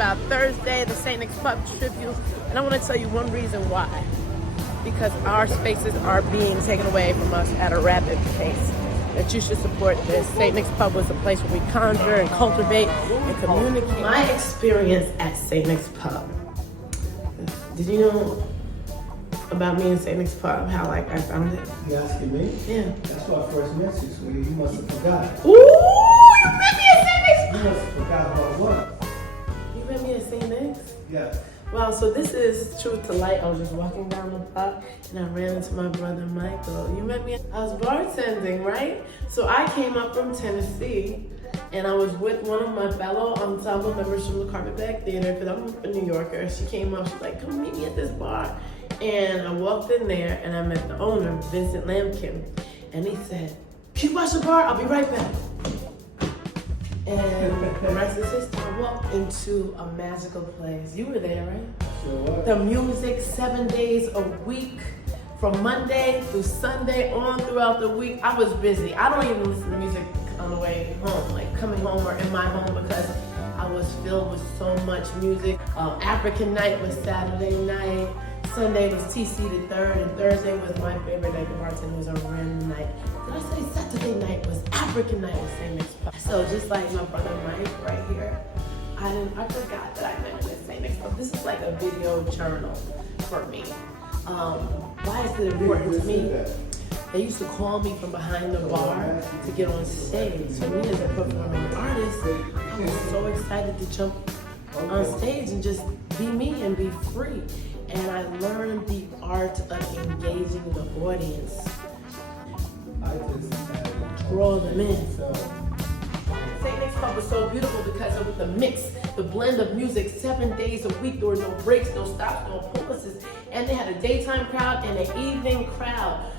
about Thursday, the St. Nick's Pub tribute, and I want to tell you one reason why. Because our spaces are being taken away from us at a rapid pace. That you should support this. St. Nick's Pub was a place where we conjure and cultivate and communicate. My experience at St. Nick's Pub. Did you know about me and St. Nick's Pub, how like I found it? You asking me? Yeah. That's why I first met you, so you must have forgot. Ooh, you met me at St. Nick's Pub! You must have forgot who I was. You met me at St. Nick's? Yeah. Wow, so this is truth to light. I was just walking down the block and I ran into my brother Michael. You met me? I was bartending, right? So I came up from Tennessee and I was with one of my fellow ensemble members from the Carpetbag Theater because I'm a New Yorker. She came up, she's like, come meet me at this bar. And I walked in there and I met the owner, Vincent Lampkin. And he said, can you watch the bar? I'll be right back. And the rest is history. I walked into a magical place. You were there, right? Sure was. The music 7 days a week, from Monday through Sunday on throughout the week. I was busy. I don't even listen to music on the way home, like coming home or in my home, because I was filled with so much music. African night was Saturday night. Sunday was TC the Third, and Thursday was my favorite night. The bartender was a random night. Did I say Saturday night was African night with St. Nick's Pub? So just like my brother Mike right here, I forgot that I met him at St. Nick's Pub. This is like a video journal for me. Why is it important to me? They used to call me from behind the bar to get on stage. So me as a performing artist, I was so excited to jump on stage and just be me and be free. And I learned the art of engaging the audience. Draw them in. St. Nick's Pub was so beautiful because of the mix, the blend of music, 7 days a week. There were no breaks, no stops, no pauses. And they had a daytime crowd and an evening crowd.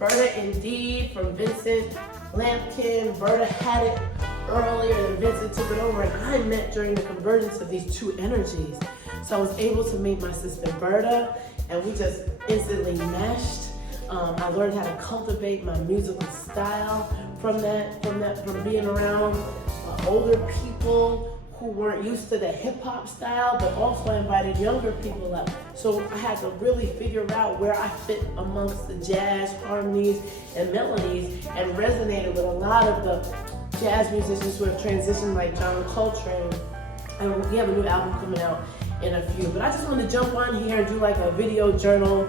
Berta Indeed from Vincent Lampkin. Berta had it earlier and Vincent took it over, and I met during the convergence of these two energies. So I was able to meet my sister Berta, and we just instantly meshed. I learned how to cultivate my musical style from being around older people who weren't used to the hip hop style, but also I invited younger people up. So I had to really figure out where I fit amongst the jazz harmonies and melodies, and resonated with a lot of the jazz musicians who have transitioned, like John Coltrane. And we have a new album coming out in a few. But I just want to jump on here and do like a video journal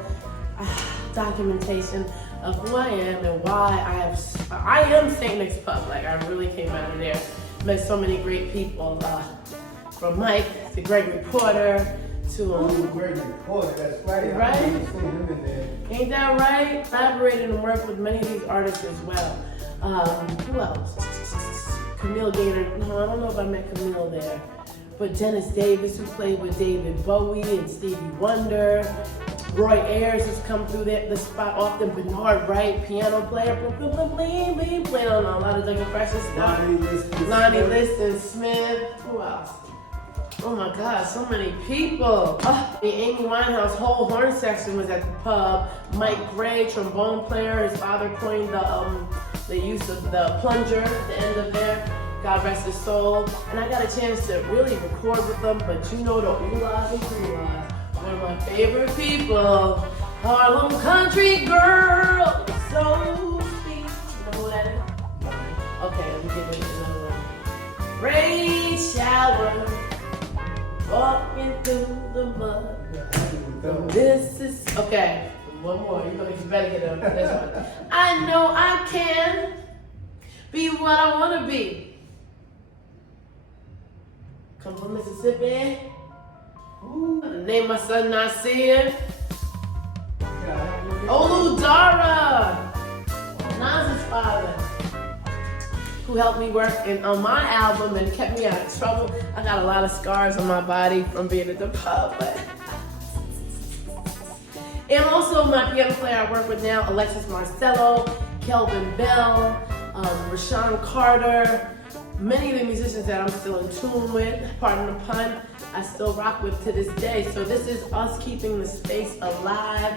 documentation of who I am and why I am St. Nick's Pub. Like, I really came out of there, met so many great people, from Mike to Gregory Porter to Gregory Porter, that's right. Right? I've seen him in there. Ain't that right? Collaborated and worked with many of these artists as well. Who else? Camille Gaynor. No, I don't know if I met Camille there. But Dennis Davis, who played with David Bowie and Stevie Wonder. Roy Ayers has come through the spot often. Bernard Wright, piano player. Played on a lot of Doug Precious stuff. Lonnie Liston Smith. Who else? Oh my God, so many people. The Amy Winehouse whole horn section was at the pub. Mike Gray, trombone player. His father coined the use of the plunger at the end of there. God rest his soul. And I got a chance to really record with them, but you know the ooh-lahs and ooh-lahs. One of my favorite people, Harlem Country Girl, so sweet. You know who that is? Okay, let me give you another one. Rain shower, walking through the mud. This is, okay, one more. You better get on this one. I know I can be what I want to be. Come from Mississippi. Name my son Nasir. Olu Dara, Nas's father, who helped me work on my album and kept me out of trouble. I got a lot of scars on my body from being at the pub. And also my piano player I work with now, Alexis Marcello, Kelvin Bell, Rashawn Carter, many of the musicians that I'm still in tune with, pardon the pun, I still rock with to this day. So this is us keeping the space alive,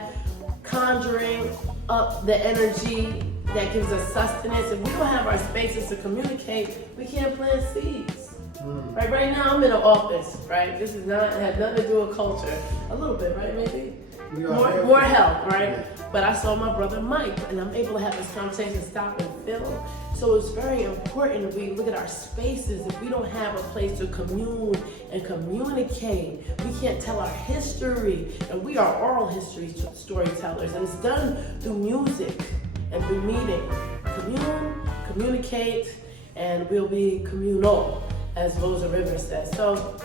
conjuring up the energy that gives us sustenance. If we don't have our spaces to communicate, we can't plant seeds. Right, right now I'm in an office, right? This is not, it had nothing to do with culture. A little bit, right, maybe? More help, right? Yeah. But I saw my brother Mike, and I'm able to have this conversation, stop and feel. So it's very important if we look at our spaces. If we don't have a place to commune and communicate, we can't tell our history. And we are oral history storytellers, and it's done through music and through meeting. Communicate, and we'll be communal, as Rosa Rivers says. So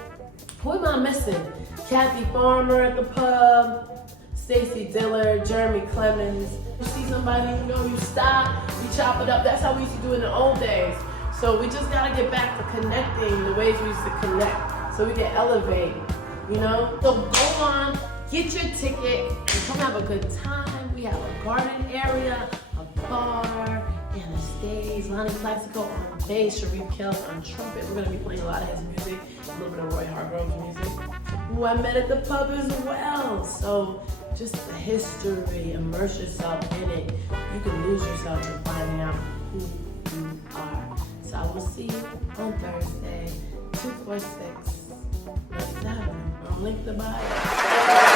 who am I missing? Kathy Farmer at the pub, Stacy Diller, Jeremy Clemens. You see somebody, you know, you stop, you chop it up. That's how we used to do it in the old days. So we just gotta get back to connecting the ways we used to connect so we can elevate, you know? So go on, get your ticket, and come have a good time. We have a garden area, a bar, and a stage. Lonnie Plaxico on bass, Sharif Kells on trumpet. We're gonna be playing a lot of his music, a little bit of Roy Hargrove's music, who I met at the pub as well. So just the history, immerse yourself in it. You can lose yourself in finding out who you are. So I will see you on Thursday, 246-7 on Link the Bio.